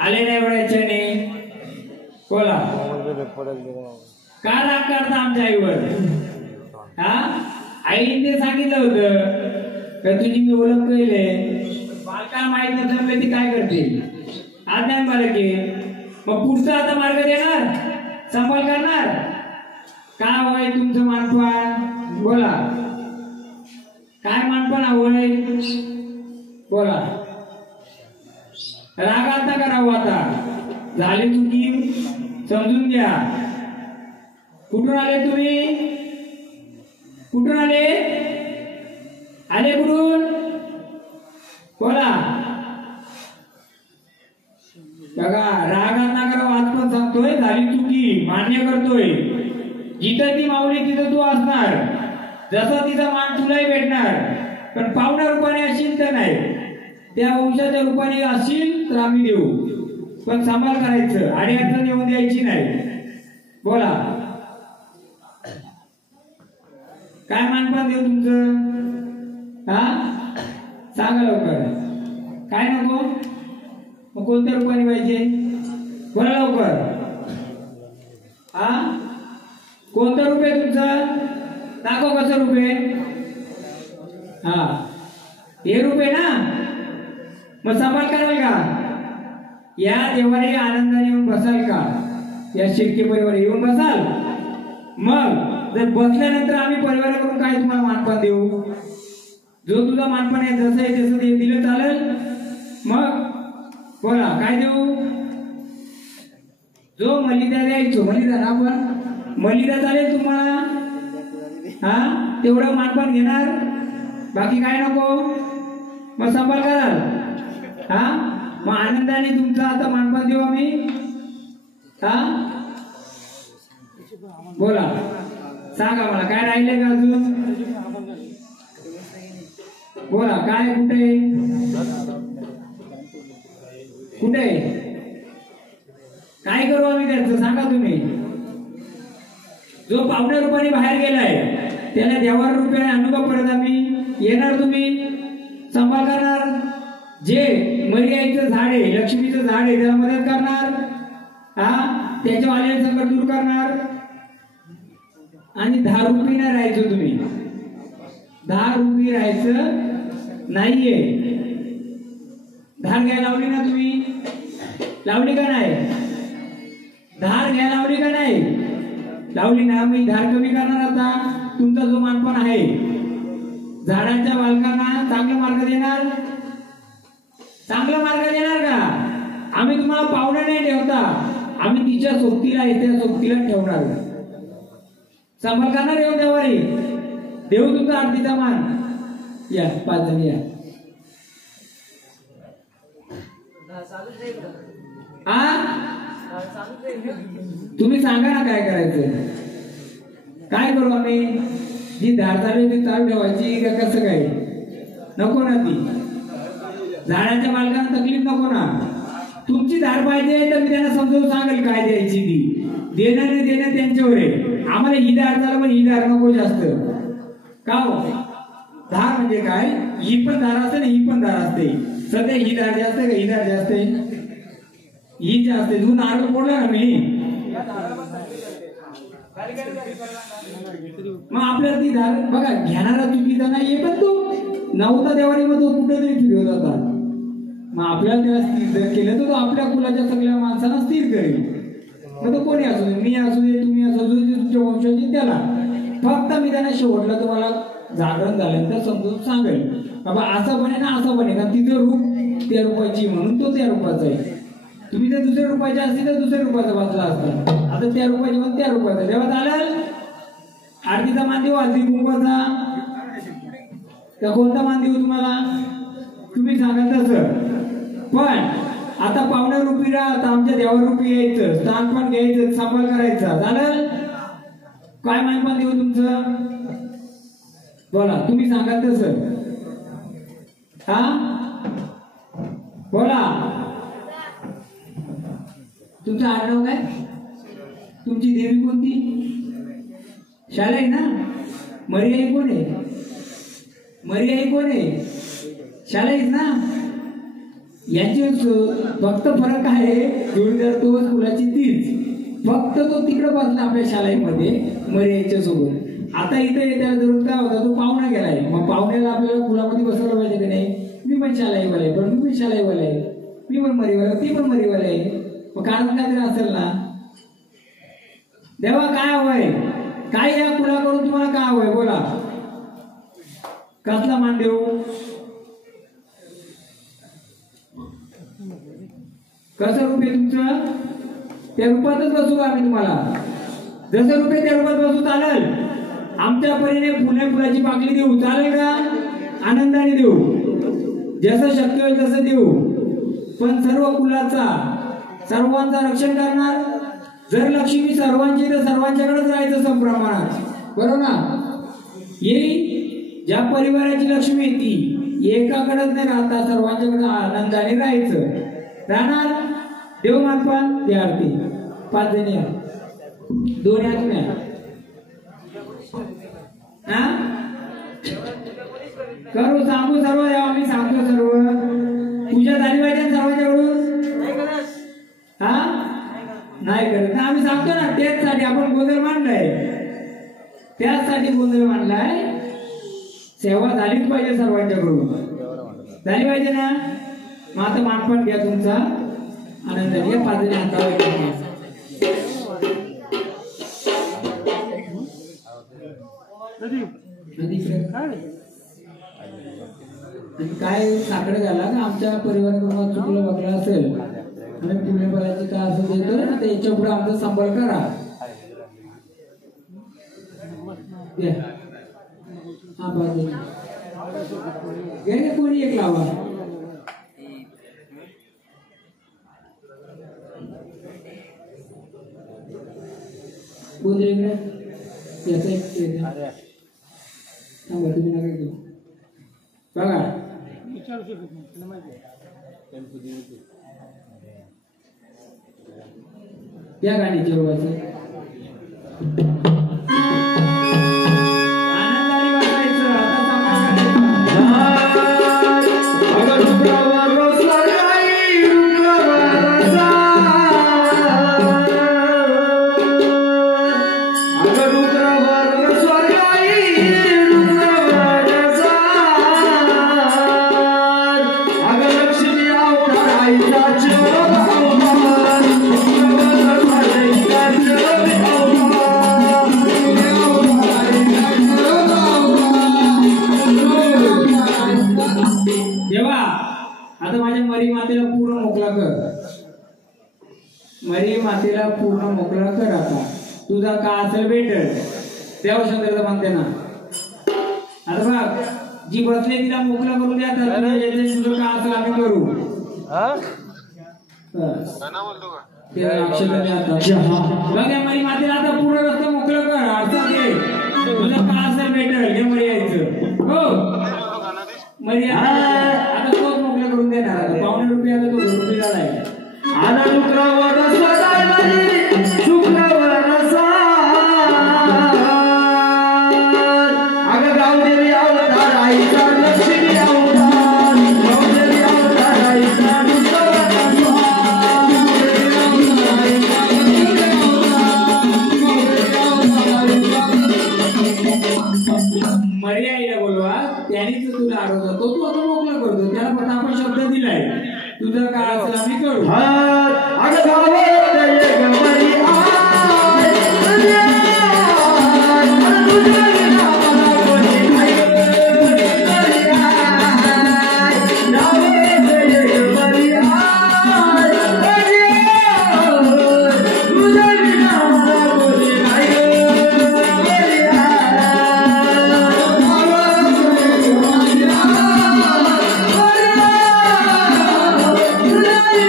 आले नाही वेळेच्याने बोला का राग करता आमच्या आईवर? हा, आईने सांगितलं होतं का तुझी मी ओळख केले, बालकाला माहित न जमले ती काय करते, आज्ञान बालके. मग पुढचा आता मार्ग देणार, सांभाळ करणार काय होय तुमचं मानपण? बोला काय मानपण हवंय? बोला. रागात नका राहू, आता झाली चुकी समजून घ्या. कुठून आले तुम्ही? कुठून आले? आले कुठून? बोला. बघा रागात नका राहू, आज पण सांगतोय झाली चुकी मान्य करतोय. जिथं ती माऊली तिथं तू असणार, जसा तिचा मान तुलाही भेटणार. पण पाहुण्या रूपाने असेल तर नाही, त्या वंशाच्या रूपाने असतील तर आम्ही देऊ, पण सांभाळ करायचं, अडचण येऊन द्यायची नाही. बोला काय मानपान देऊ तुमचं? हा सांगा लवकर. काय नको? मग कोणत्या रूपाने पाहिजे? बोला लवकर. हा कोणतं रूप आहे तुमचं? दाखव कसं रूप आहे. हा हे रूप आहे ना, मग सांभाळ कराल का? या देवाने आनंदाने येऊन बसाल का? या शिर्के परिवार येऊन बसाल? मग जर बसल्यानंतर आम्ही परिवाराकडून काय तुम्हाला मानपान देऊ? जो तुझा मानपान आहे जसं आहे तसं दिलं चालेल? मग बोला काय देऊ? जो मलिदा द्यायचो, मलिदा ना आपण, मलिदा चालेल तुम्हाला? हा तेवढं मानपान घेणार, बाकी काय नको? मग सांभाळ कराल? हा मग आनंदाने तुमचं आता मानपान देऊ आम्ही. हा बोला सांगा मला काय राहिले का अजून? बोला काय कुठे कुठे काय करू आम्ही त्याचं सांगा तुम्ही. जो पाहुण्या रूपाने बाहेर गेलाय त्याला देवार रूपाने अनुभव परत आम्ही येणार, तुम्ही सांभाळ करणार. जे मर्यादेचं झाड आहे, लक्ष्मीचं झाड आहे, त्याला मदत करणार. हा त्याच्या आलेलं संकट दूर करणार. आणि 10 रुपये नाही राहायचं तुम्ही, 10 रुपये राहायचं नाहीये. धार घ्यायला लावली ना तुम्ही? लावली का नाही? धार घ्यायला लावली का नाही? लावली ना. मी धार कमी करणार. आता तुमचा जो मानपण आहे झाडाच्या बालकांना चांगला मार्ग देणार, चांगला मार्ग देणार का? आम्ही तुम्हाला पाहुणा नाही ठेवता, आम्ही तिच्या सोबतीला येत्या सोबतीला ठेवणार. सांभाळ करणार येऊ देवारी. देऊ तुमचा आरतीचा मान. या 5 जण या. तुम्ही सांगा ना काय करायचं? काय करू आम्ही? जी धार चालू ती चालू ठेवायची का कसं काय? नको ना, ती झाडाच्या मालकांना तकलीफ नको ना. तुमची धार पाहिजे तर मी त्यांना समजावून सांगेल काय द्यायची ती. देणं नाही देणं त्यांच्यावर आहे. आम्हाला ही धार झालं पण ही धार नको जास्त. का हो? धार म्हणजे काय? ही पण धार असते ना, ही पण धार असते. सध्या ही धार जास्त का ही धार जास्त आहे? ही जास्त आहे. तू नारळ फोडला ना मी, मग आपल्याला ती धार बघा घेणारा चुकीचा नाहीये, पण तो नव्हता देवारी मग तो कुठेतरी फिरवत होता. मग आपल्याला त्याला स्थिर जर केलं तर तो आपल्या कुलाच्या सगळ्या माणसांना स्थिर करेल. मग तो कोणी असू दे, मी असू दे, तुम्ही असू दे, तुमच्या वंशाची त्याला. फक्त मी त्यांना शेवटला तुम्हाला जागरण झाल्यानंतर समजून सांगेल बाबा असं बने ना असं बने, का तिचं रूप त्या रूपाची म्हणून तो त्या रूपाचा आहे. तुम्ही जर दुसऱ्या रूपाचे असतील तर दुसऱ्या रूपाचा वाचला असता. आता त्या रूपाची म्हणून त्या रूपाचा. तेव्हा चालेल? आरतीचा मान देऊ, आरती कुंकवाचा का कोणता मान देऊ तुम्हाला? तुम्ही सांगा तसं. पण आता पाहुण्या रूपी राहा, आता आमच्या देवा रूपी यायचं, स्थानपान घ्यायचं, सांभाळ करायचा, झालं? काय मानपान देऊ तुमचं? बोला, तुम्ही सांगाल तसं. हा बोला, तुमचं आडनाव काय? तुमची देवी कोणती? शाला ना? मरियाई कोण आहे? मरियाई कोण आहे? शालाईच ना? यांचे फक्त फरक आहे, जोडीदार तो फुलाची तीच, फक्त तो तिकडे बसला आपल्या शालाईमध्ये मरियाईच्या सोबत. आता इथे त्याला जरूर काय होता, तो पाहुणा गेलाय, मग पाहुण्याला आपल्याला फुलामध्ये बसवलं पाहिजे की नाही? मी पण शालाईवाला आहे, पण मी पण शालाईवाला आहे, मी पण मरीवाला, ती पण मरीवाला आहे, मग कारण काहीतरी असेल ना. देवा काय हवंय? काय या फुलाकडून तुम्हाला काय हवंय? बोला, कसला मान देऊ? कसं रूप आहे तुमचं? त्या रूपातच बसू आम्ही तुम्हाला, जसं रूप आहे त्या रूपात बसू, चालेल? आमच्या परीने फुलाची पाकळी देऊ, चालेल का? आनंदाने देऊ, जसं शक्य होईल तसं देऊ, पण सर्व कुलाचा, सर्वांचा रक्षण करणार. जर लक्ष्मी सर्वांची तर सर्वांच्याकडेच राहायचं समप्रमाणात, बरोबर ना? येई ज्या परिवाराची लक्ष्मी ती एकाकडेच नाही राहता, सर्वांच्याकडे आनंदाने राहायचं. राहणार देव मानपान ते आरती 5 जणी या, 2 या तुम्ही. हा करू सांगू सर्व देवा, मी सांगतो सर्व. पूजा झाली पाहिजे सर्वांच्याकडून. हा नाही करत ना, आम्ही सांगतो ना, त्याचसाठी आपण गोंधळ मांडलाय, त्याचसाठी गोंधळ मांडलाय. सेवा झालीच पाहिजे सर्वांच्याकडून, झाली पाहिजे ना. मग आता मानपान घ्या तुमचा आनंदाने, 5 जणी हातावर काय साकडं झाला ना, आमच्या परिवाराकडून चुकलं बघलं असेल, आम्ही पुणे बोलायचं काय असं देतो ना, तर याच्या पुढे आमचा सांभाळ करा. हा बाजू घे, कोणी एक लावा. गोंधळीकडे याचा एक थांबा, तुम्ही नका घेऊ. बघा या गाडीच्या रोगाचं आनंदाने बघायचं. आता माझ्या मरी मातेला पूर्ण मोकळा कर, मरी मातेला पूर्ण मोकळा कर. आता तुझा का असेल भेटल, देवशंकरचं म्हणते ना. आता बघ, जी बसले तिला मोकळा करू द्या, तुझं का असेल आम्ही करू. बघा मरी मातेला आता पूर्ण रस्ता मोकळा कर, अर्थात घे, तुझं का असेल भेटल, हे मरी यायचं. हो मरी आता तोच मोकळा करून देणार. ₹500 आता तो ₹2 झालाय. आला शुक्रवार स्वतः माझी शुक्रवार अगं गावदेवी अवतार आईचा, लक्ष्मी अवतार गावदेवी अवतार आईचा, मरी आईला बोलवा, त्यानेच तुला आरोग्य तो तू आता मोकळा करतो. त्याला पण आपण शब्द दिलाय, तुझं काय असेल आम्ही करू.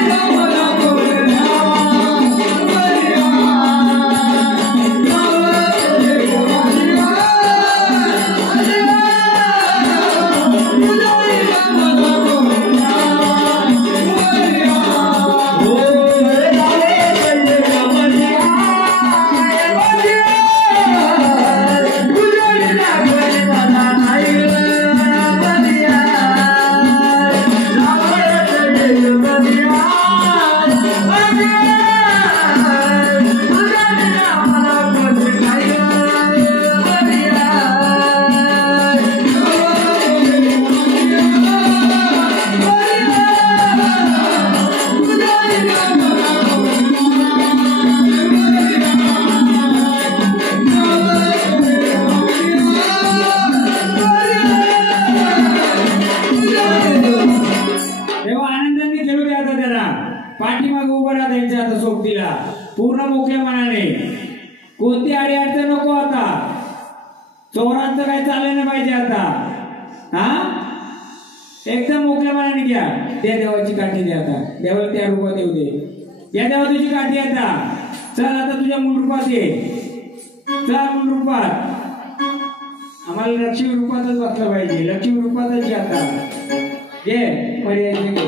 Yeah. कोणती अडचण नको आता. चोरांचं काही चाललं नाही पाहिजे आता. हा एकदम मोकळ्या मनाने घ्या. त्या देवाची काठी द्या आता. देवाला त्या रूपात येऊ दे. या देवा तुझी काठी आता. चल आता तुझ्या मूळ रूपात ये. चल मूळ रूपात. आम्हाला लक्ष्मी रूपातच बसलं पाहिजे. लक्ष्मी रूपातच या आता. घे पर्याय घे.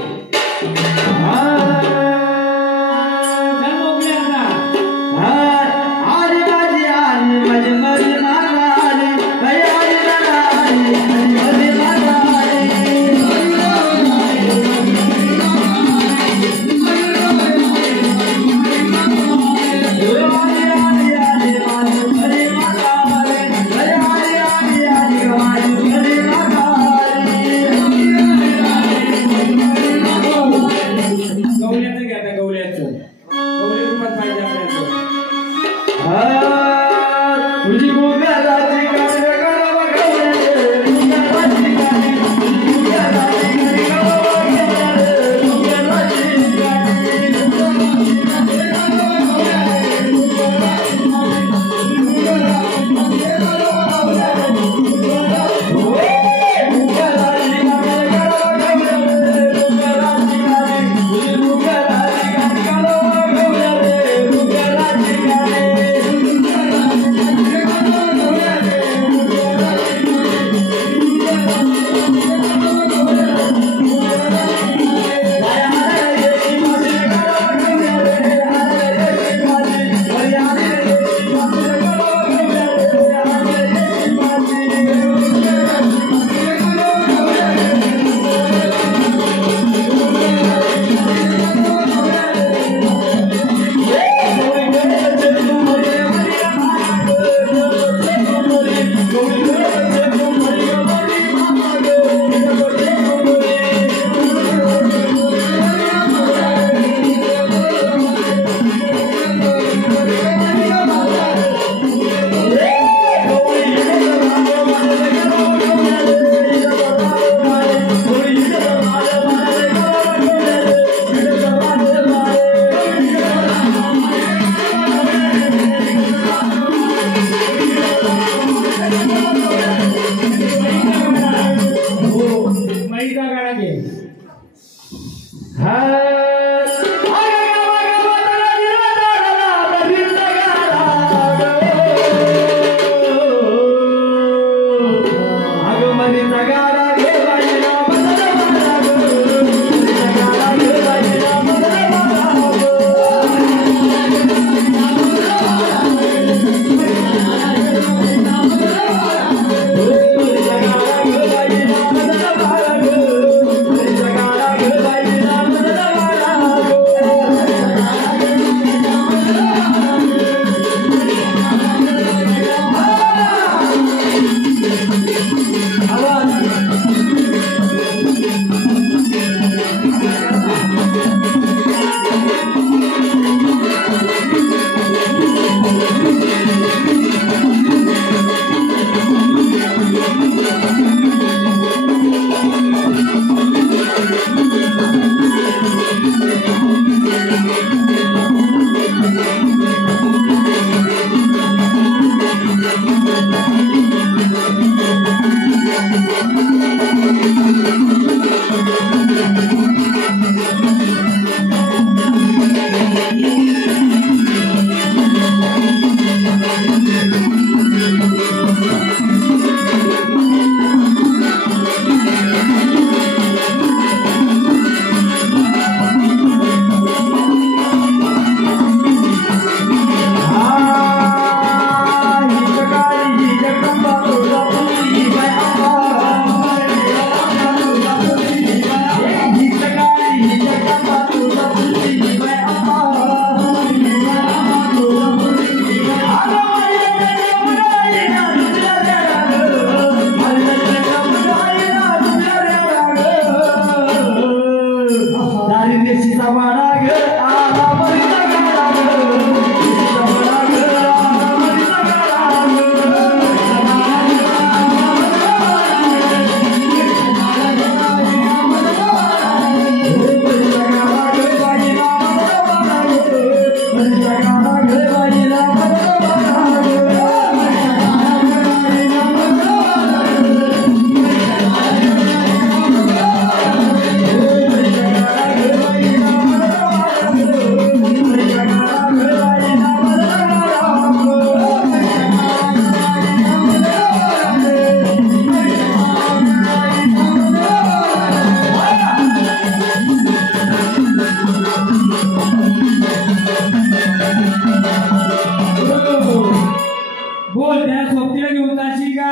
बोल त्या सोबतीला घेऊन जाशील का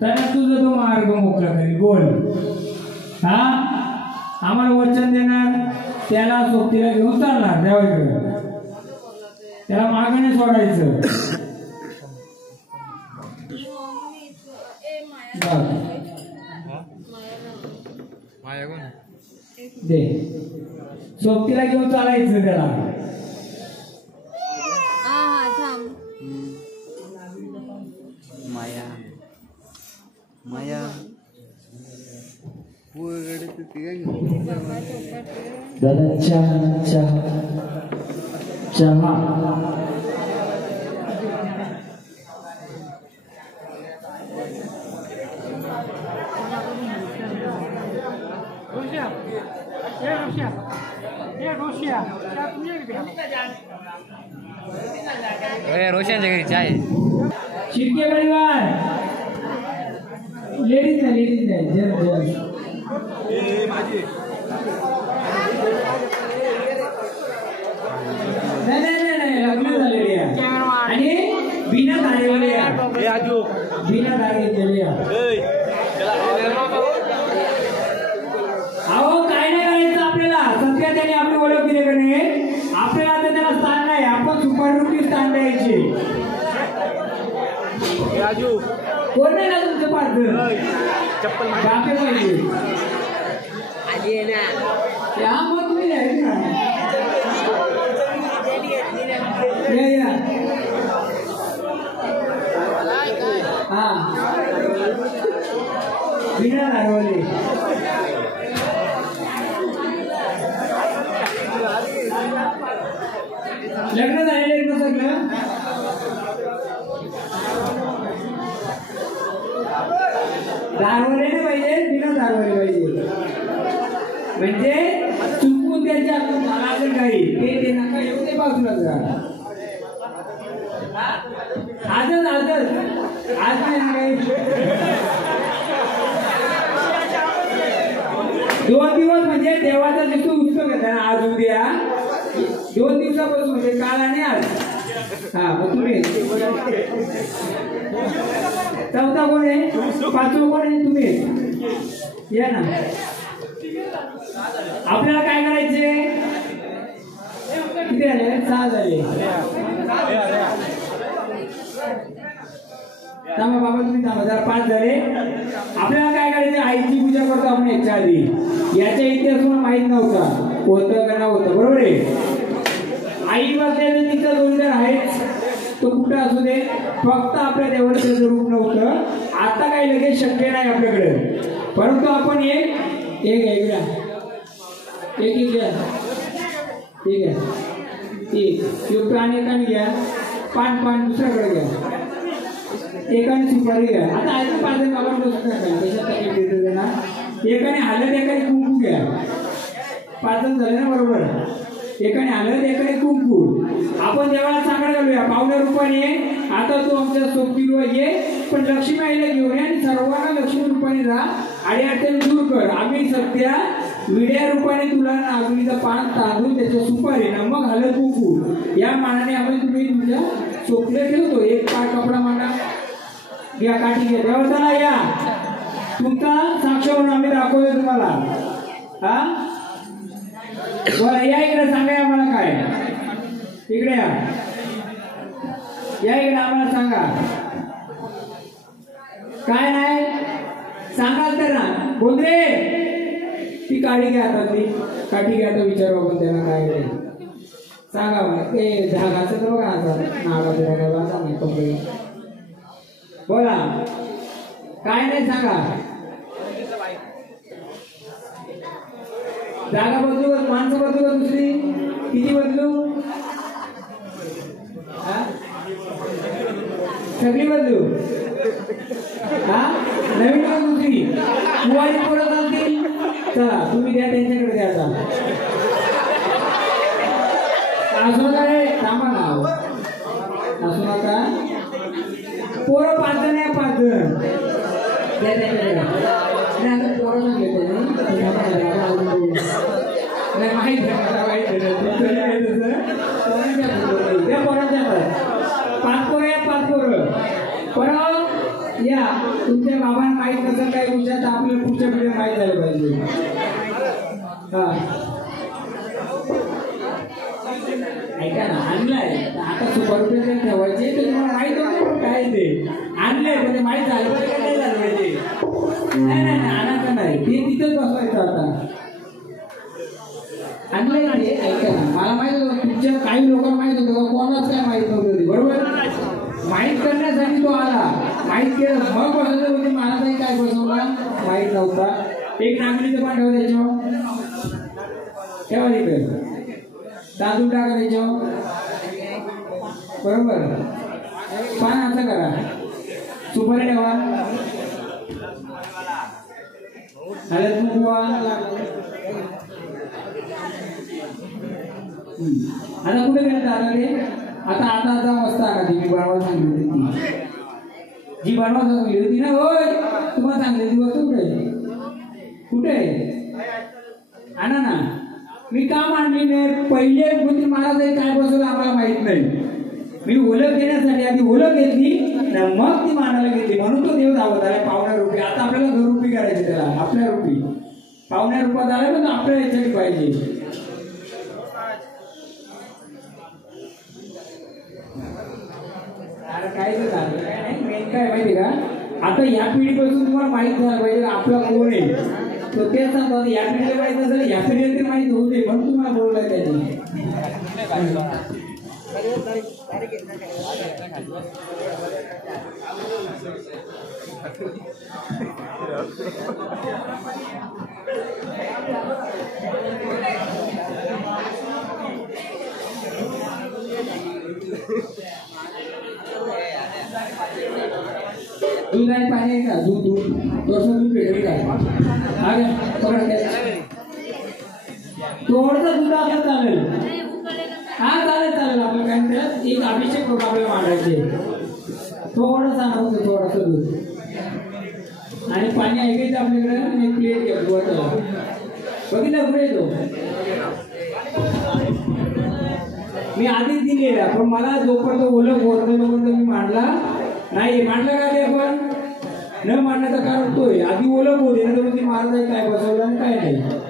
तर तुझा तो मार्ग मोकळा करेल बोल हा आम्हाला वचन देणार त्याला सोबतीला घेऊन चालणार देवाकडे त्याला मागणे सोडायचं दे सोबतीला घेऊन चालायचं त्याला माया माया दादा चहा चहा चहा रोशनच्या घरी चाय शिर्के परिवार लेडीज नाही जेंट्स नाही लग्न झालेली आहे आणि बिना धारलेली आहे बिना धार घेतलेली आहे अहो काय नाही करायचं आपल्याला सध्या त्याने आपली ओळख दिली का नाही आपल्याला आता त्याला स्थान नाही आपण सुपारीरूपी स्थान द्यायचे कोण नाही ना तुमचं पाच चप्पल बापे पाहिजे या मग तुम्ही द्यायचं ना हा बिना नारवले लग्न झालेले ना सगळं दारवले नाही पाहिजे बिना दारवले पाहिजे म्हणजे चुकून त्यांच्या हातून झाला असेल काही ते नका येऊ ते बाजूला जरा आजच आज नाही ना काही 2 दिवस म्हणजे देवाचा जिथं उत्सव घेता ना आज उद्या 2 दिवसापासून म्हणजे काल आणि आज हा मग तुम्ही चौथा कोण आहे 5वं कोण आहे तुम्ही या ना आपल्याला काय करायचे किती झाले 6 झाले थांबा बाबा तुम्ही थांबा जरा 5 झाले आपल्याला काय करायचं आईची पूजा करतो आपण याच्या आधी याच्या इतिहास मला माहित नव्हता होतं का नव्हतं बरोबर आहे आई बसलेले तिचं जोडीदार आहेच तो कुठं असू दे फक्त आपल्या देवाचं रूप नव्हतं आता काही लगेच शक्य नाही आपल्याकडे परंतु आपण एक घ्या घ्या ठीक आहे एक एकाने घ्या पान दुसऱ्याकडे घ्या एकाने सुपारी घ्या आता ऐकून 5 जण बाबा बसत नाही ना एकाने हलत एकाने कुंकू घ्या 5 जण झाले ना बरोबर एकाने हलत एकाने कुंकू आपण देवाला चांगला घालूया पावल्या रूपाने आता तो आमच्या सोबतीला ये पण लक्ष्मी आईला घेऊन आणि सर्वांना लक्ष्मी रूपाने जा आणि अडचण दूर कर आम्ही सध्या विड्या रूपाने तुला नागुलीचं पान तांदूळ त्याच्या सुपारी मग हलत कुंकू या मानाने आम्ही तुम्ही तुमच्या सोबतीला ठेवतो एक कपडा मांडा घ्या काठी घ्या देवस्थाना या तुमचा साक्ष म्हणून आम्ही दाखवतो तुम्हाला हा बोला या इकडे सांगा आम्हाला काय इकडे या इकडे आम्हाला सांगा काय नाही सांगाल तर ना बोंद्रे ती काठी घ्या आता ती काठी घ्या तर विचारू आपण त्यांना काय नाही सांगा मला ते धागाचं तर बघा आता नाडा नाही कपडे बोला काय नाही सांगा जागा बदलू का माणसं बदलू का दुसरी किती बदलू सगळी बदलू हा नवीन का दुसरी कुवारी पोरं चालतील चला तुम्ही द्या त्यांच्याकडे द्या आता असू नका रे थांबा ना असू नका पोरं 5 जण आहे 5 जण द्या त्यांच्याकडे पोरं सांगितलं नाही माहित द्या पोरांच्या 5 पोरं या 5 पोरं पण या तुमच्या बाबांना माहित नसेल काही गोष्टी तर आपल्याला पुढच्या पिढीला माहित झालं पाहिजे. हा ऐका ना, आणलाय आता सुपरविजन ठेवायचे तर तुम्हाला माहित होतं काय ते आणलंय पण ते माहित झालं पाहिजे का नाही झालं पाहिजे. नाही नाही आणायचं नाही, ते तिथंच बसवायचं. आता आणलंय ते ऐका ना, मला माहित होतं तुमच्या काही लोकांना माहित होतं, कोणाच काय माहित नव्हतं ते, बरोबर. माहित करण्यासाठी तो आला, माहित केलं मग बसवलं म्हणजे मला काही काय बसवला माहित नव्हता. एक नागरीचं पण ठेवा त्याच्यावर, ठेवा तिकडे तांदूळ टाका त्याच्यावर, बरोबर. पान असं करा, सुपारी ठेवा, हळद मुकवा. आता कुठे गेलं दादा रे? आता आता आता मस्त आला ती मी बनवायला सांगितली होती, जी बनवायला सांगितली होती ना. होय तुम्हाला सांगितली ती वस्तू कुठे कुठे आणा ना. मी का मांडली नाही पहिले म्हणजे मला तरी काय बसवलं आम्हाला माहित नाही. मी ओळख घेण्यासाठी आधी ओळख घेतली मग ती मानायला घेतली, म्हणून तो देव धावत आला पावण्या रुपये. आता आपल्याला घर रुपी करायची, त्याला आपल्या रुपी पावण्या रुपयात आला पण आपल्या याच्यासाठी पाहिजे. काय झालं काय नाही, मेन काय माहिती का, आता या पिढीपासून तुम्हाला माहित झालं पाहिजे आपला कोण आहे. तो तेच सांगतो, या पिढीला माहित नसेल या पिढीला ते माहित होते म्हणून तुम्हाला बोललाय त्याने. दूध आणि पाणी आहे का? दूध दूध थोडंसं दूध भेटेल का? हा थोडंसं दूध आपलं चालेल. हा चालेल चालेल, आपलं काय म्हणतात एक अभिषेक लोक आपल्याला मांडायचे. थोडंसं आणतो थोडंसं दूध आणि पाणी ऐकायचं आपल्याकडे आणि एक प्लेट घ्या दुधाला. बघितलं पुढे येतो मी आधीच दिलेला, पण मला जोपर्यंत ओळख होत नाही तोपर्यंत मी मांडला नाही. मांडलं का ते आपण न मांडण्याचं कारण तोय आधी ओळख होते ना, तर महाराज काय बसवलं आणि काय नाही.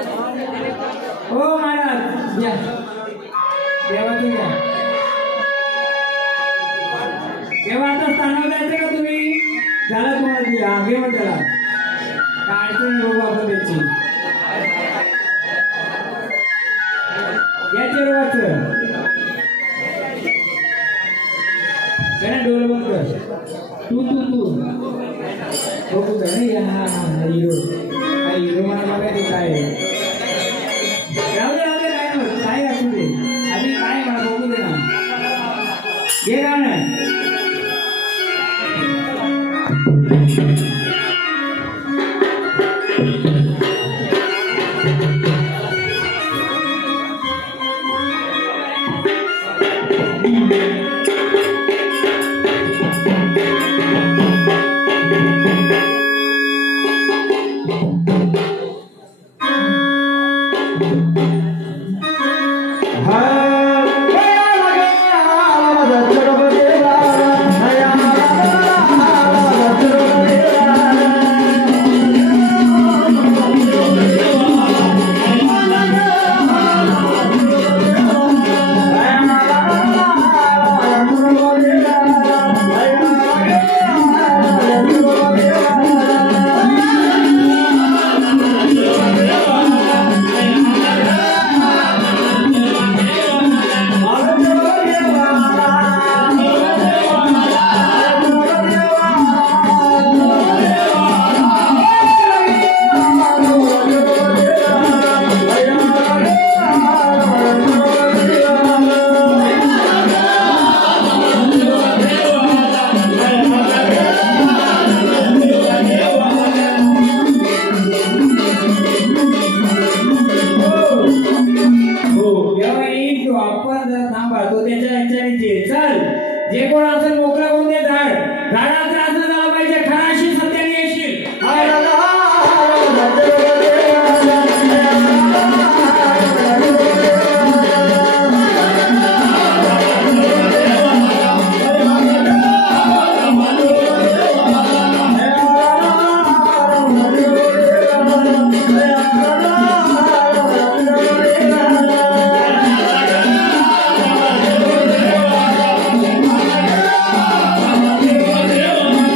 हो महाराज या देवाचं घ्या देवाचं स्थानावर जायचं का तुम्ही झाला तुम्हाला दिला घेऊन त्याला काय अडचण बघू आपण त्याची या चेरवाचं काय डोळे बंद कर तू बघू का नाही हा हिरो मला बघायचं काय राहू दे काय नव्हतं काय असू दे आधी काय मला बघू दे ना घे गाणं जे कोण असेल मोकळा करून दे झाड झाडाचं असं झालं पाहिजे खराशी सत्याने येशील Hallelujah.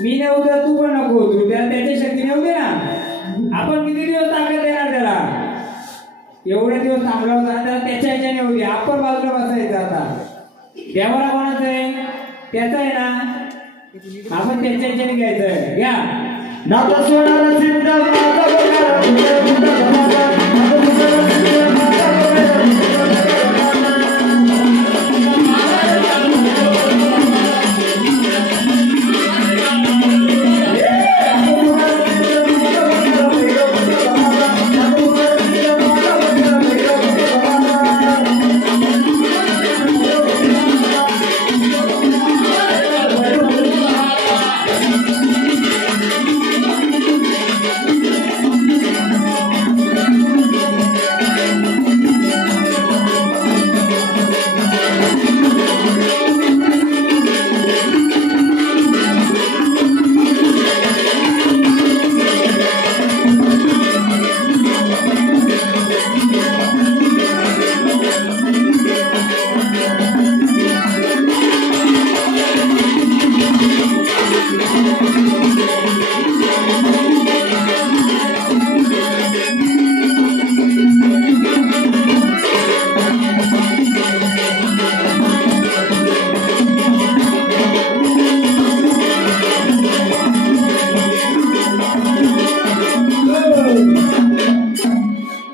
मी नाही उतर तू पण नको उतरू त्याला त्याची शक्ती नाही होते ना आपण किती दिवस ताकद देणार त्याला एवढे दिवस थांबला होता त्याला त्याच्या ह्याच्याने होती आपण बाजूला बसायचं आता देवाला कोणाचं आहे त्याचा आहे ना आपण त्याच्या ह्याच्याने घ्यायचं घ्या नाता सोनारा सिद्ध माता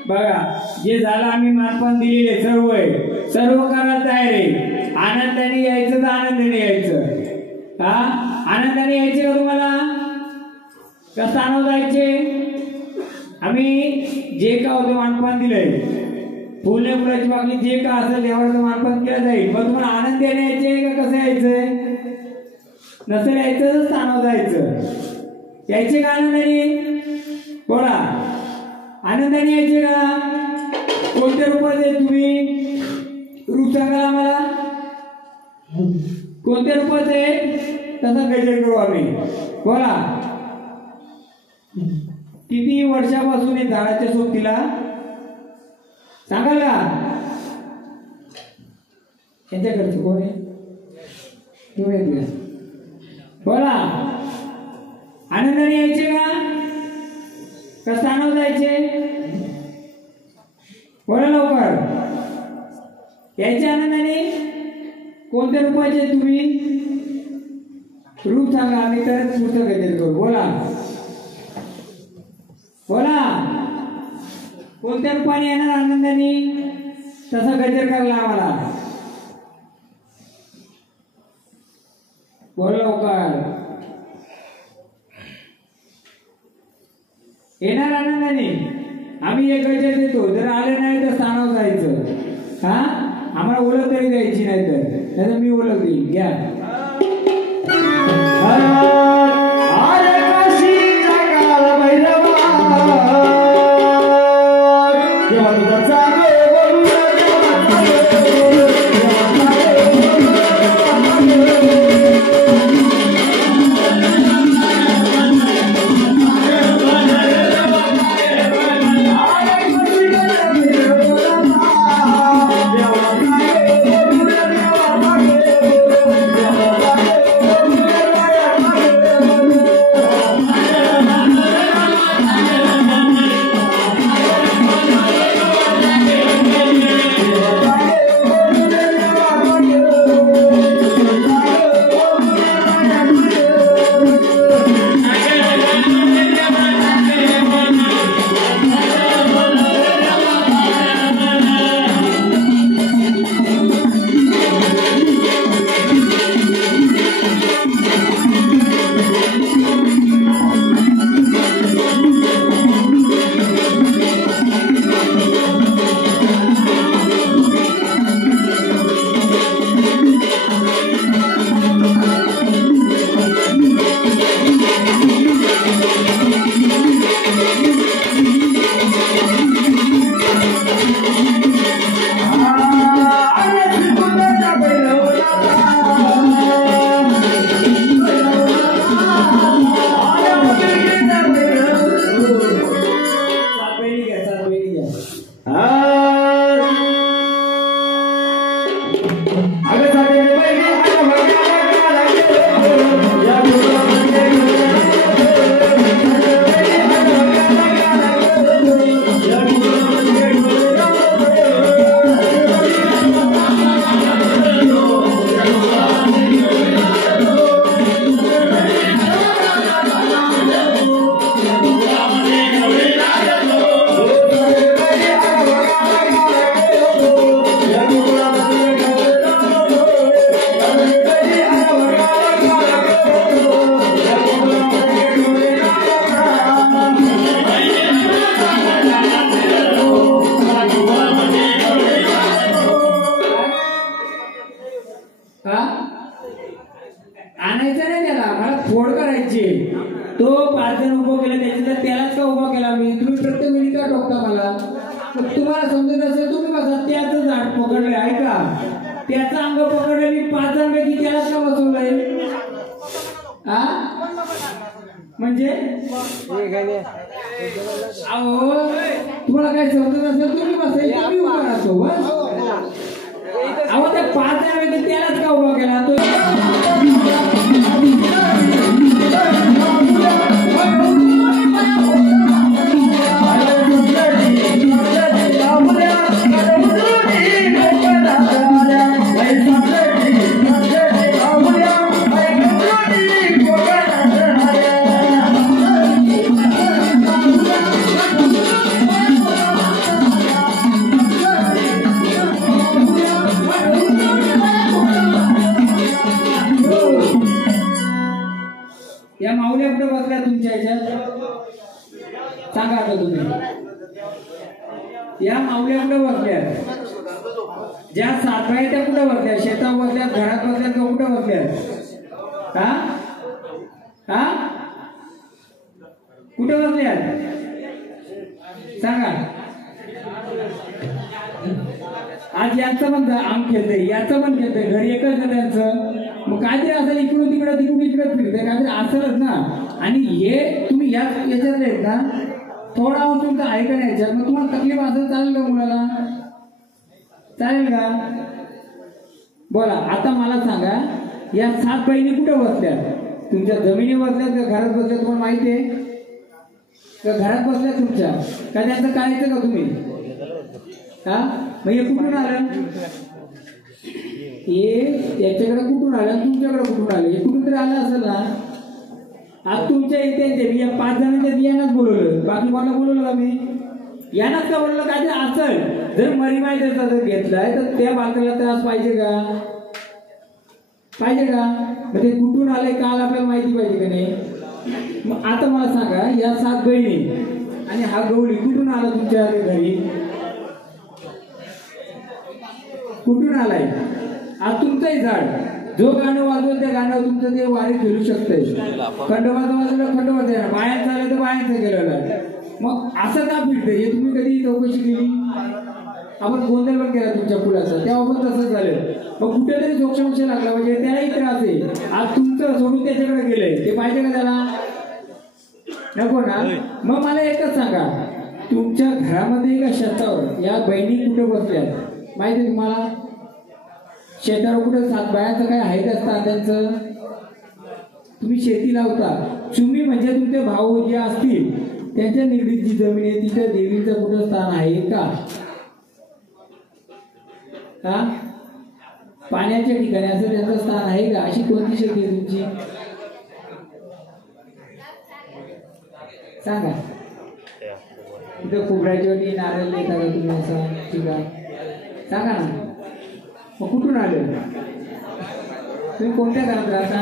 बघा जे झालं आम्ही मानपान दिलेले सर्व आहे सर्व करायला तयार आहे आनंदाने यायचं तर आनंदाने यायचं हा आनंदाने यायचे का तुम्हाला का स्थानावर जायचे आम्ही जे का होतं मानपान दिलंय फुले फुलाची बाकी जे का असेल देवाचं मानपान केलं जाईल मग तुम्हाला आनंदाने यायचे का कसं यायचंय नसेल यायचं तर स्थानावर जायचं यायचे का आनंदाने बोला आनंदाने यायचे का कोणत्या रूपात तुम्ही रूप सांगा आम्हाला कोणत्या रूपात आहे तसा गजर करू आम्ही बोला किती वर्षापासून आहे झाडाच्या सोबतीला सांगाल का यांच्याकडचे कोण आहे तुम्ही बोला आनंदाने यायचे का स्थानावर जायचे बोला लवकर यायच्या आनंदाने कोणत्या रूपाचे तुम्ही रूप सांगा आम्ही तर पुस्तक गजर करू बोला बोला कोणत्या रूपाने येणार आनंदाने तसा गजर करायला आम्हाला बोला लवकर येणार आनंदाने आम्ही एक गजर देतो जर आले नाही तर स्थानावर जायचं हा आम्हाला ओळख तरी द्यायची नाही तर मी ओळख देईन घ्या अरे काशी जगाला भैरवा देवा तुझा चांगले बोलू या करायची. तो 5 जण उभं केलं त्याच्यात त्यालाच का उभा केला मी? तुम्ही प्रत्येक वेळी का टोकता मला? मग तुम्हाला समजत असेल तुम्ही बघा त्याच झाड पकडले आहे का? त्याचं अंग पकडलं मी 5 जणांपैकी त्यालाच का बसवलंय? हा म्हणजे अहो तुम्हाला काय समजत असेल तुम्ही बसायचं तुम्ही उभा राहतो बस. अहो त्या 5 जणांपैकी त्यालाच का उभा केला? तो या माऊल्या कुठे बसल्या तुमच्या ह्याच्यात? सांगा आता तुम्ही. या माऊल्या कुठे बसल्या? ज्या 7 बाई त्या कुठे बसल्या? शेतात बसल्या, घरात बसल्या, का कुठे बसल्या? हा हा कुठे बसल्या? सांगा. आज याचं पण आम खेळतंय, याचं पण खेळतंय, घरी एकच ना त्यांचं. मग काहीतरी असेल इकडून तिकडं तिकडून इकडे फिरतंय काहीतरी असेलच ना. आणि हे तुम्ही याच्यात आहेत ना थोडा तुमचं ऐका नाही याच्यात. मग तुम्हाला तकलीफ असेल चालेल का मुलाला? चालेल का? बोला आता मला सांगा या 7 बहिणी कुठे बसल्या? तुमच्या जमिनीवर बसल्यात का घरात बसल्या? तुम्हाला माहिती आहे का? घरात बसल्या तुमच्या का? त्यांचं काढायचं का तुम्ही? हा मग हे कुठून आलं? हे याच्याकडे कुठून आलं? तुमच्याकडे कुठून आलं? हे कुठून तरी आलं असेल ना. आज तुमच्या इथे मी या 5 जणांच्या यांनाच बोलवलं, बाकी कोणाला बोलवलं का मी? यांनाच का बोलवलं? काय असेल जर मरी माहितीचा जर घेतलाय तर त्या बालकाला त्रास पाहिजे का? पाहिजे का? मग ते कुठून आलंय काल आपल्याला माहिती पाहिजे का नाही? मग आता मला सांगा या 7 बहिणी आणि हा गवळी कुठून आला तुमच्या घरी? कुठून आलाय? आज तुमचंही झाड जो गाणं वाजवेल त्या गाण्यावर तुमचं ते वारी खेळू शकतंय. खंडोबाचं वाजवलं खंडोबाचं आहे, बायांचं आलं तर बायांचं गेलेलं आहे. मग असं का फिरतंय हे तुम्ही कधी चौकशी केली? आपण गोंधळ पण केला तुमच्या फुलाचा तेव्हा पण तसंच झालं. मग कुठेतरी जोक्षमोक्ष लागला म्हणजे त्यालाही त्रास आहे. आज तुमचं सोडून त्याच्याकडे गेलंय ते पाहिजे का त्याला? नको ना. मग मला एकच सांगा तुमच्या घरामध्ये का शेतावर या बहिणी कुठे बसल्यात माहिती आहे तुम्हाला? शेतावर कुठे 7 बायांचं काय आहे का स्थान त्यांचं? तुम्ही शेती लावता. तुम्ही म्हणजे तुमचे भाऊ जे असतील त्यांच्या निगडीत जी जमीन आहे तिथे देवीचं कुठं स्थान आहे का? हा पाण्याच्या ठिकाणी असं त्यांचं स्थान आहे का? अशी कोणती शेती आहे तुमची? सांगा. तिथं खोबऱ्याची वाटी नारळ देता का तुम्ही असं? ठीक आहे सांगा ना. मग कुठून आले? तुम्ही कोणत्या घरात राहता?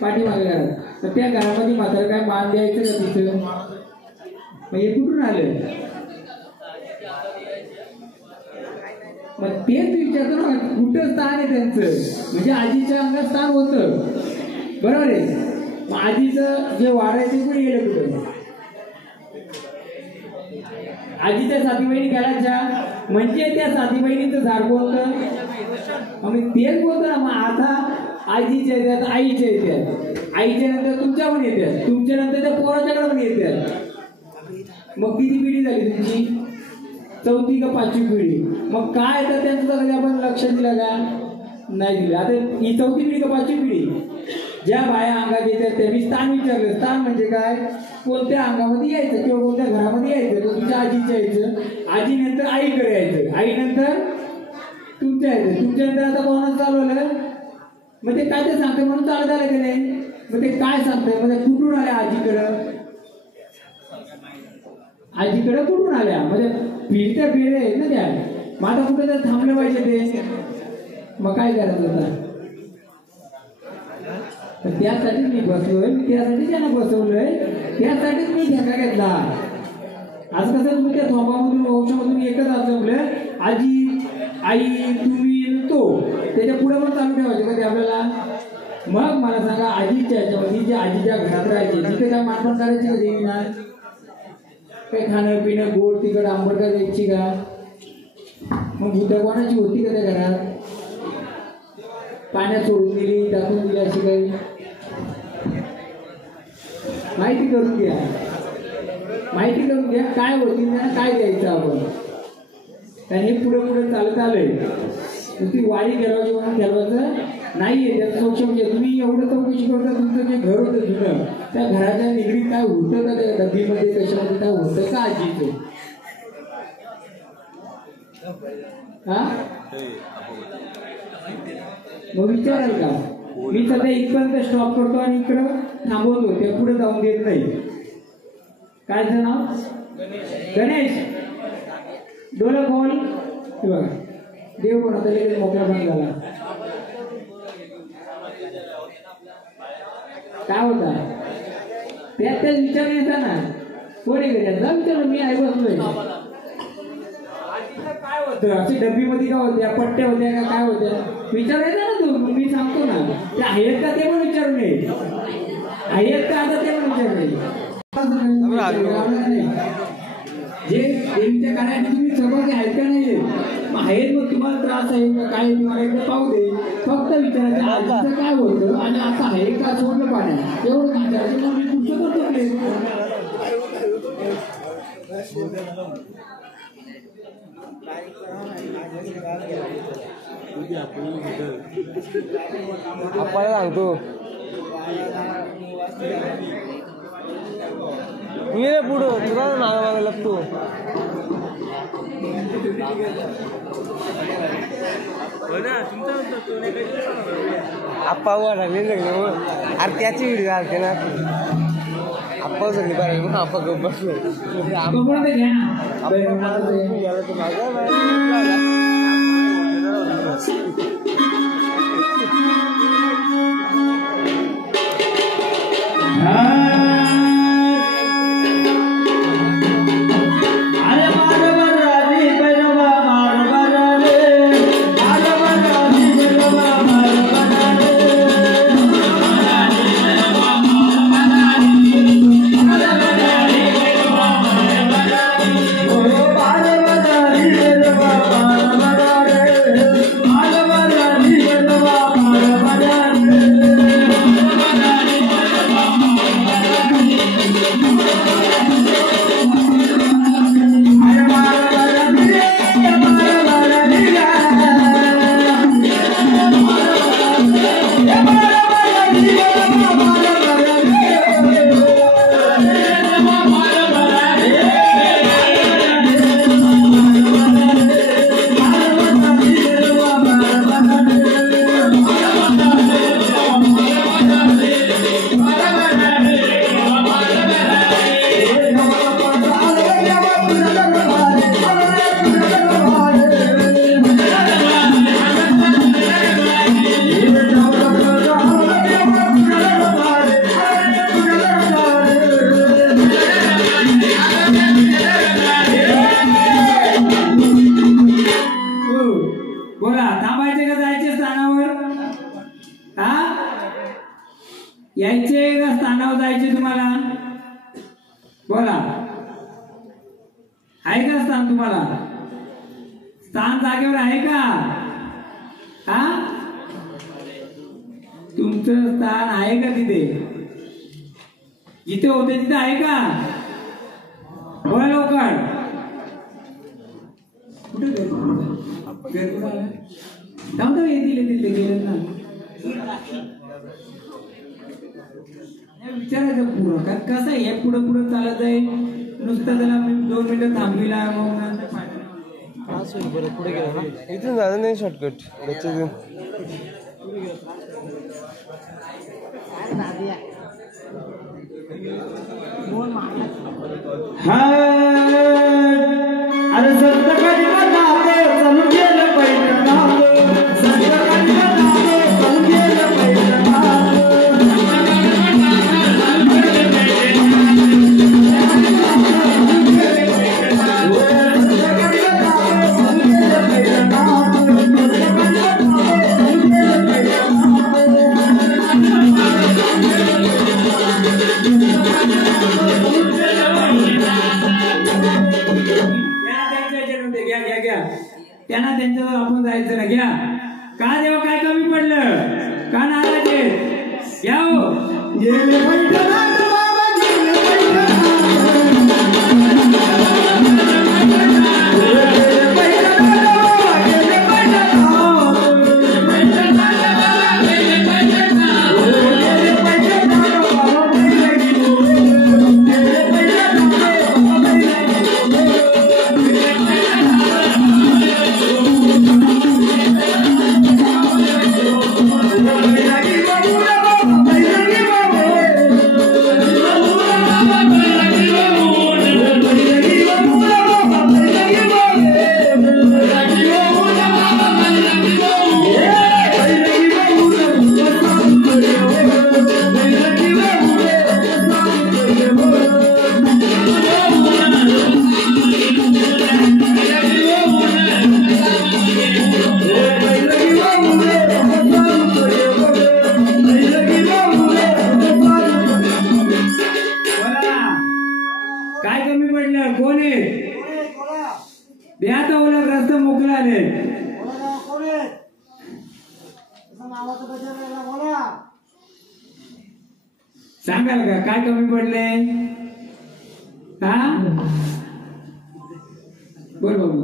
पाठीमागे घरात. तर त्या घरामध्ये मात्र काय मान द्यायचं का तिथं? मग हे कुठून आले? मग तेच विचारतो ना कुठं स्थान आहे त्यांचं? म्हणजे आजीच्या अंगात स्थान होतं बरोबर आहे. मग आजीचं जे वाढायचं कुठे गेलं? कुठं? आजीच्या 7 बहिणी घालायच्या म्हणजे त्या 7 बहिणीचं झाड बोलतं. आम्ही तेच बोलतो ना. मग आता आजीच्या येतात आईच्या येतात, आईच्या नंतर तुमच्या पण येतात, तुमच्या नंतर त्या पोराच्याकडे पण येतात. मग किती पिढी झाली तुमची? 4थी का 5वी पिढी. मग काय तर त्यांचं कधी आपण लक्ष दिलं का? नाही दिलं. आता ही 4थी पिढी का 5वी पिढी? ज्या बाया अंगात येतात त्यांनी स्थान विचारलं. स्थान म्हणजे काय? कोणत्या अंगामध्ये यायचं किंवा कोणत्या घरामध्ये यायचं? तर तुमच्या आजीच्या यायचं, आजीनंतर आईकडे यायचं, आईनंतर तुमच्या यायचं, तुमच्यानंतर आता कोणाचं चालवलं? मग ते काय ते सांगते म्हणून चालत आलं की नाही? मग ते काय सांगतंय? म्हणजे कुठून आल्या आजीकडं? आजीकडे कुठून आल्या? म्हणजे फिरत्या पिढ्या आहेत ना त्या. मग आता कुठं तर थांबलं पाहिजे ते. मग काय करायचं आता? त्यासाठीच मी बसलोय, त्यासाठी ज्यांना बसवलंय त्यासाठीच मी ठेका घेतला. आज कसं तुम्ही त्या थोंबामधून वंशामधून एकच असलं आजी आई तुम्ही तो त्याच्या पुढे पण चालू ठेवायचे कधी आपल्याला? मग मला सांगा आजीच्या याच्यामध्ये जे आजीच्या घरात राहायचे तिथे काय मानपण करायची का देवीना? काही खाणं पिणं गोड तिकड आंबट का द्यायची का? मग बुद्धा कोणाची होती का त्या घरात? पाण्यात सोडून दिली टाकून दिली अशी काही माहिती करून घ्या. माहिती करून घ्या काय होती त्यांना काय द्यायचं आपण. त्याने पुढे पुढे चालत आलंय ती वारी खेळवायची म्हणून खेळवायचं नाहीये. त्याचं संक्षेप घ्या. तुम्ही एवढं चौकशी करता तुमचं जे घर होतं जुनं त्या घराच्या निगडीत काय होतं का त्या डब्बीमध्ये कशामध्ये काय होतं का आजीचं? हा मग विचाराल का? मी सध्या इथपर्यंत स्टॉप करतो आणि इकडं थांबवतो ते पुढे जाऊन देत नाही. काय नाव? गणेश डोलं खोल. बघा देव कोण होता लगेच मोकळा बंद झाला. काय होता त्यात विचार यायचा ना कोणी करायचा विचार. मी आई बसलोय काय होतं अशी डब्बीमध्ये काय होत्या पट्ट्या होत्या का काय होत्या विचारायचं ना तू. मी सांगतो ना ते आहेत का ते पण विचारू नये. आहेत का आता ते पण विचारू नये. जे देवीच्या कार्याने तुम्ही सहभागी आहेत का नाही आहेत मग तुम्हाला त्रास आहे का काय तुम्हाला एकदा पाहू दे. फक्त विचारायचं आजचं काय होतं आणि आता आहे का सोडलं पाण्यात एवढं विचारायचं. मग मी पुढचं करतो. आपण सांगतो मी रे पुढं तुला नाव मागायला लागतो. आप्पा वाढले सगळे अरे त्याची व्हिडिओ आलते ना आप्पा सगळी बरं मग आप्पा गप बसलो. यायचे का स्थानावर जायचे तुम्हाला? बोला आहे का स्थान तुम्हाला? स्थान जागेवर आहे का? हा तुमचं स्थान आहे का तिथे? जिथे होते तिथे आहे का? बोला लवकर. कुठे जाऊ येतील तिथे गेले ना विचारायचं पुढं कारण कसं आहे पुढं पुढं चालत आहे नुसतं त्याला मी 2 मिनिटं थांबविला मग पुढे गेला इथून झालं नाही शॉर्टकट अरे संत चालू गेलं त्यांना त्यांच्यावर आपण जायचं ना. घ्या. का देवा काय कमी पडलं? का नाराज आहेत? घ्या हो. गेले पैठणात बाबा गेले पैठणात सांगाल का काय कमी पडले? हा बोल बाबू.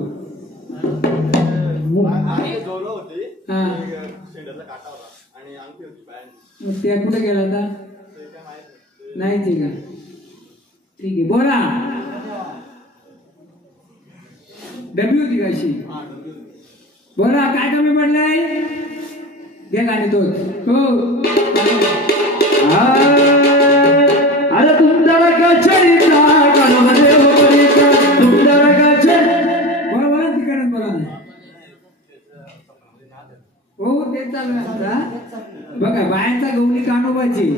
मग त्या कुठे गेला आता? नाहीच का? ठीक आहे बोला. डबी होती का अशी? बोला काय कमी पडलंय? घे गाणी तोच. हो अरे तुमच्या कचेरीचा गणपती होळीचा तुमच्या कचेरी. बोला बोला तिकडे बोला ना. हो तेच चालू आहे आता. बघा बायांचा गवली कानोबाची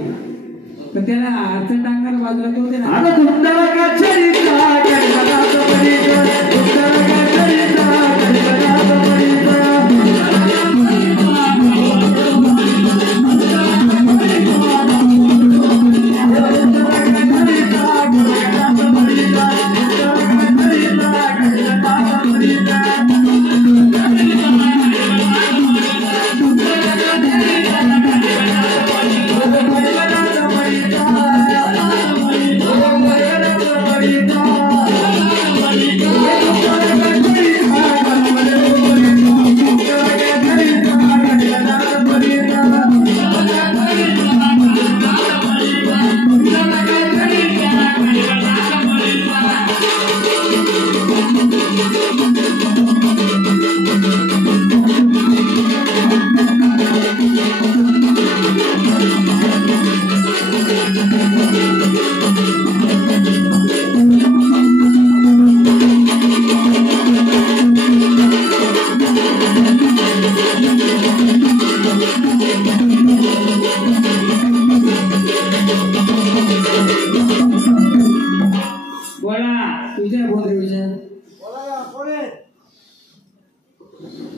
पण त्याला अडचण टांगायला बाजूला ठेवते ना. अरे तुमच्या कचेरीचा गणपती होळीचा तुमच्या कचेरीचा गणपती होळीचा.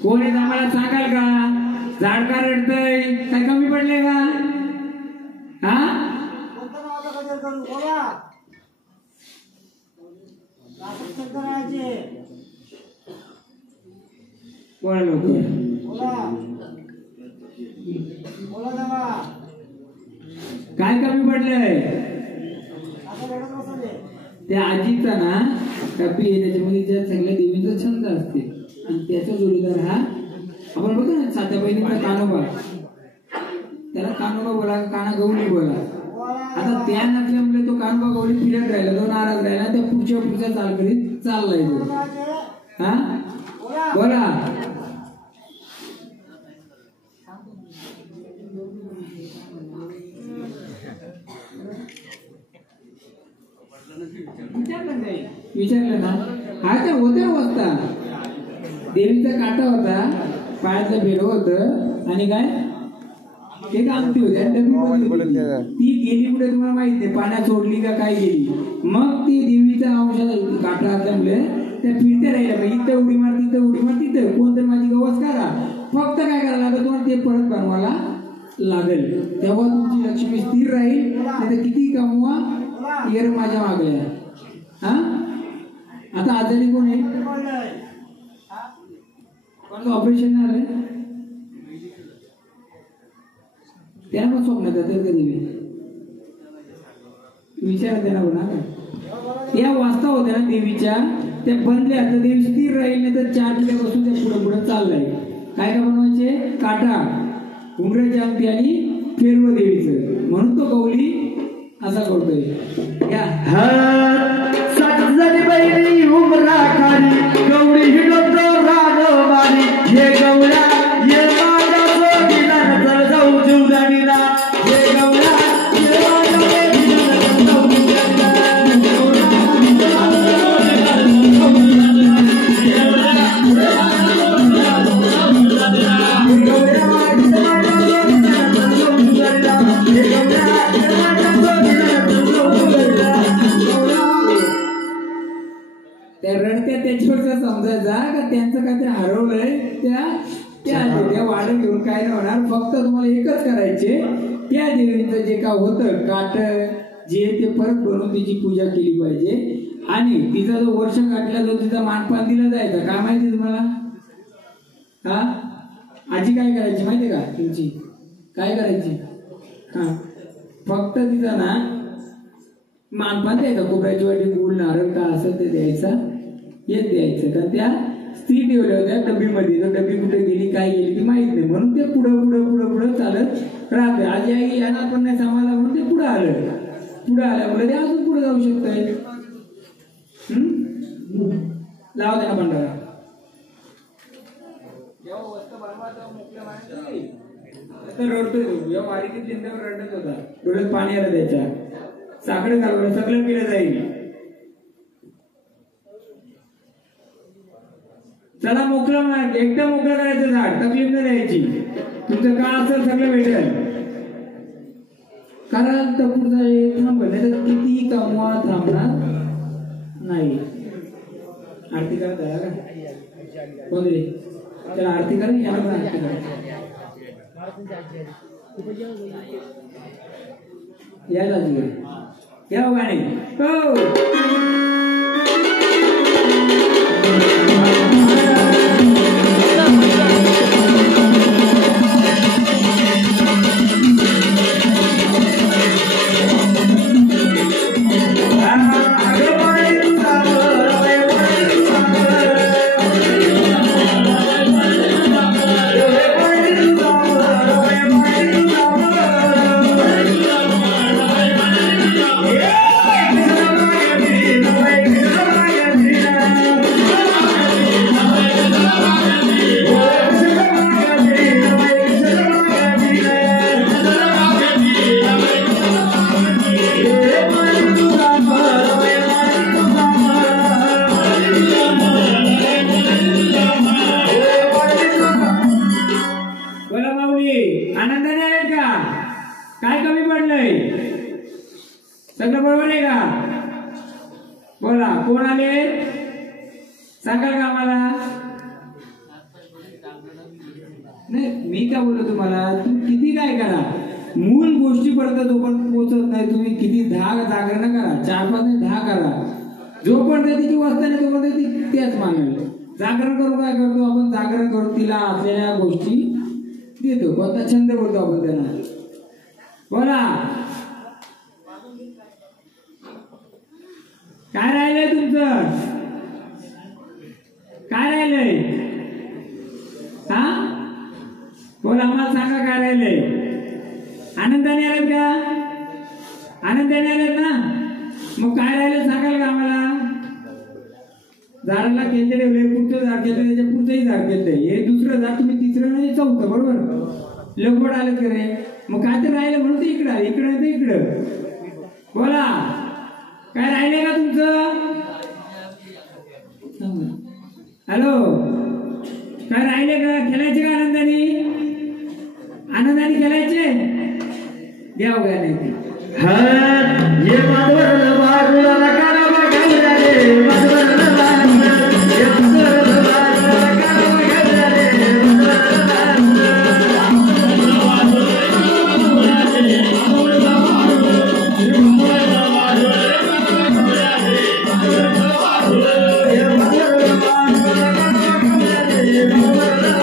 कोण आहे आम्हाला सांगाल का? झाड का रडतय? काय कमी पडले का? हा बोला लवकर. काय कमी पडलंय? त्या आजीचा ना कपी आहे त्याच्यामध्ये ज्या सगळ्या देवीचा छंद असते आणि त्याचा जोडीदार हा आपण बघतो ना साध्या बहिणीचा कानोबा, त्याला कानोबा बोला काना गवली बोला. आता त्या नसल्यामुळे तो कानोबा गवली फिरत राहिला, तो नाराज राहिला, त्या पुढच्या चाल करीत चाललाय तो. हा बोला. विचारलं ना. हा त्या होत्या होता देवीचा काटा होता, पायातलं बेरो होत आणि काय ते कामती होती ती गेली कुठे तुम्हाला माहित नाही, पाण्यात सोडली का काय गेली. मग ती देवीचा औषध काटा असल्यामुळे त्या फिरत्या राहिल्या, इथं उडी मार तिथं उडी मार तिथं, कोणतरी माझी गवस करा. फक्त काय करायला लागेल तुम्हाला ते परत बनवायला लागेल, तेव्हा तुमची लक्ष्मी स्थिर राहील. नाही तर किती कमवा येर माझ्या मागल्या. हा आता आजारी कोण आहे? कोणाचं ऑपरेशन नाही आलंय त्याला पण स्वप्नात येतात कधी विचार त्यांना ना या वास्ता होत्या ना देवीच्या त्या बनल्या तर देवी स्थिर राहील नाही तर 4 पिढ्यापासून त्या पुढे पुढे चाललाय काय काय बनवायचे काटा उमऱ्याची अंगठी आणि फेरव देवीचं म्हणून तो गौली असा करतोय सातजणी बैली उमरा खाली गौरी हिंडतो रागवाली हे गौऱ्या ये माझ्याचं दिलान तर जाऊ जीवदानीला हे गौऱ्या ये माझ्याचं दिलान तर जाऊ जीवदानीला त्या रडत्या त्याच्यावरचा समजायचा का त्यांचं काहीतरी हरवलंय त्या वाढ घेऊन काय नाही होणार फक्त तुम्हाला एकच करायचे त्या देवीचं जे काय होतं काट जे ते परत बनवून तिची पूजा केली पाहिजे आणि तिचा जो वर्ष काटला जो तिचा मानपान दिला जायचा काय माहिती तुम्हाला हा आजी काय करायची माहिती का तुमची काय करायची हा फक्त तिचा ना मानपान द्यायचा खोबऱ्याची वाटी गुळ नारळ का असेल ते द्यायचा येत द्यायचं कारण त्या स्त्री ठेवल्या होत्या डब्बीमध्ये तर डब्बी कुठे गेली काय गेली ती माहित नाही म्हणून ते पुढं चालत राहते आजी आई यांना पण नाही सामाला म्हणून ते पुढे आल्यामुळे ते अजून पुढे जाऊ शकतंय लावा त्यांना भंडारा रडतोय जेव्हा वारीकीत जिंद्यावर रडत होता डोळ्यात पाणी आलं त्याच्या साखर घालवलं सगळं पिलं जाईल चला मोकळं एकदम मोकळं करायचं झाड तकलीफ नाही द्यायची तुमचं का असेल सगळं भेटेल कारण तर पुढचा थांबल नाही तर किती कमवा थांबणार नाही आरती करा त्याला का कोण रे त्याला आरती करा याला पण आरती करा यायला या गाणे हो आनंदाने आलेत का काय कमी पडलंय सगळं बरोबर आहे का बोला कोण आले सांगाल का आम्हाला नाही मी काय बोललो तुम्हाला तुम्ही किती काय करा मूल गोष्टीपर्यंत जोपर्यंत पोहोचत नाही तुम्ही किती 10 जागरण करा 4-5 10 करा जोपर्यंत तिची वाचता नाही तोपर्यंत ती त्याच मानेल जागरण करू काय करतो आपण जागरण करू तिला असलेल्या गोष्टी देतो कोणता छंद बोलतो आपण त्यांना बोला काय राहिलंय तुमचं काय राहिलंय हा बोला आम्हाला सांगा काय राहिलंय आनंदाने आलेत का आनंदाने आलेत ना मग काय राहिलं सांगाल का आम्हाला झाडाला केले पुढचं झाड केलं त्याच्या पुढचंही झाड केलंय हे दुसरं झाड तुम्ही तिसरं नाही चौथं बरोबर लोकपड आलं का रे मग काय तर राहिलं म्हणून ते इकडं इकडं ते इकडं बोला काय राहिले का तुमचं हॅलो काय राहिले का खेळायचे का आनंदाने आनंदाने खेळायचे द्याव का नाही ये माधवर मारुला नकारा बघायला रे माधवर Yeah.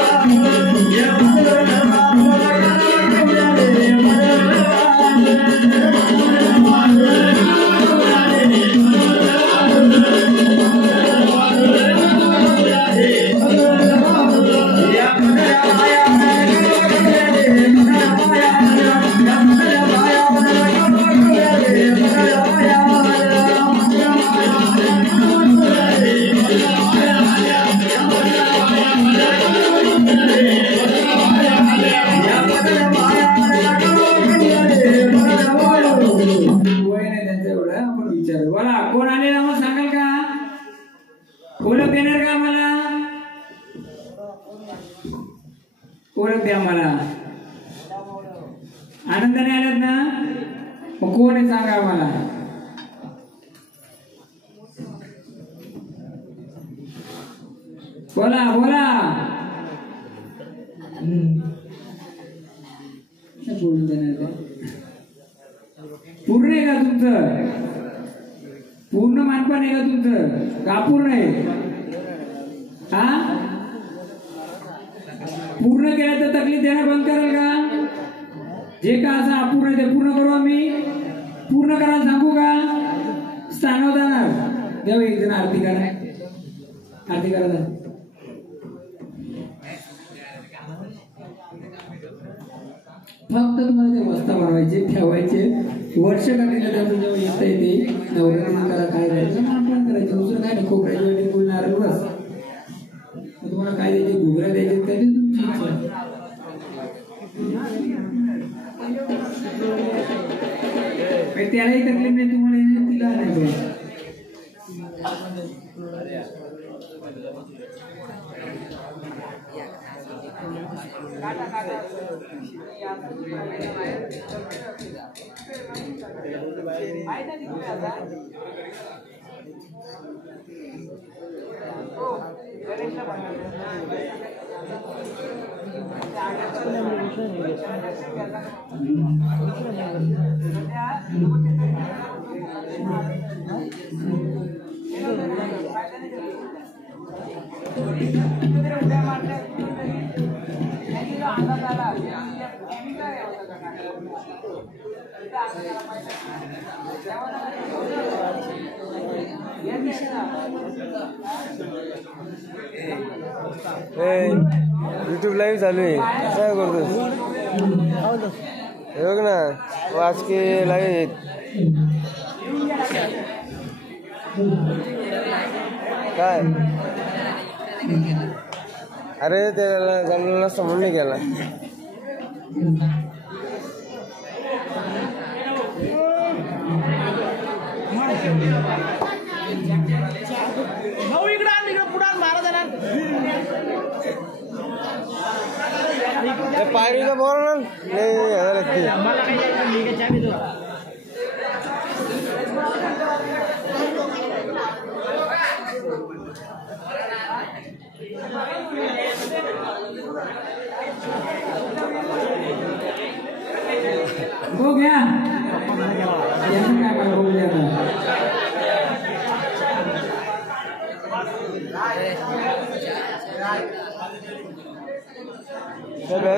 ओळख द्या मला. आनंदाने आल्यात ना? मग कोण आहे सांगा मला. बोला बोला. बोलून देणार पूर्ण आहे का तुमचं? पूर्ण मानपान आहे का तुमचं? का पूर्ण आहे? हा, पूर्ण केलं तर तकलीफ देणं बंद कराल का? जे का असं अपूर्ण आहे ते पूर्ण करू आम्ही. पूर्ण करायला सांगू का? स्थानावर जाणार देव. एक जण आरती करा. आरती करा. फक्त तुम्हाला ते वस्ता बनवायचे ठेवायचे. वर्ष काढलेलं त्याचं जेव्हा येता येते नवरात्री करा काय राहायचं मानपान करायचं. दुसरं काय नाही. खोबऱ्याची वाटी बोलणार बस. तुम्हाला काय द्यायचे? घुगऱ्या द्यायचे त्याची तुमची इच्छा. त्यालाही तकलीफ नाही तुम्हाला. तिला नाही. यूट्यूब लाईव्ह चालू आहे. काय करतोस? हे बघ ना वाचके लाईव्ह आहेत. काय अरे त्याला जमलं नसतं म्हणून नाही केला. पायरीचा बोल ना हो गया. काय हो गया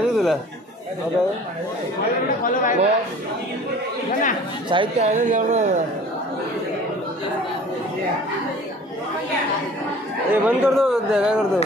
तुला साहित्य आहे ना जेवढं. हे बंद करतो सध्या. काय करतो?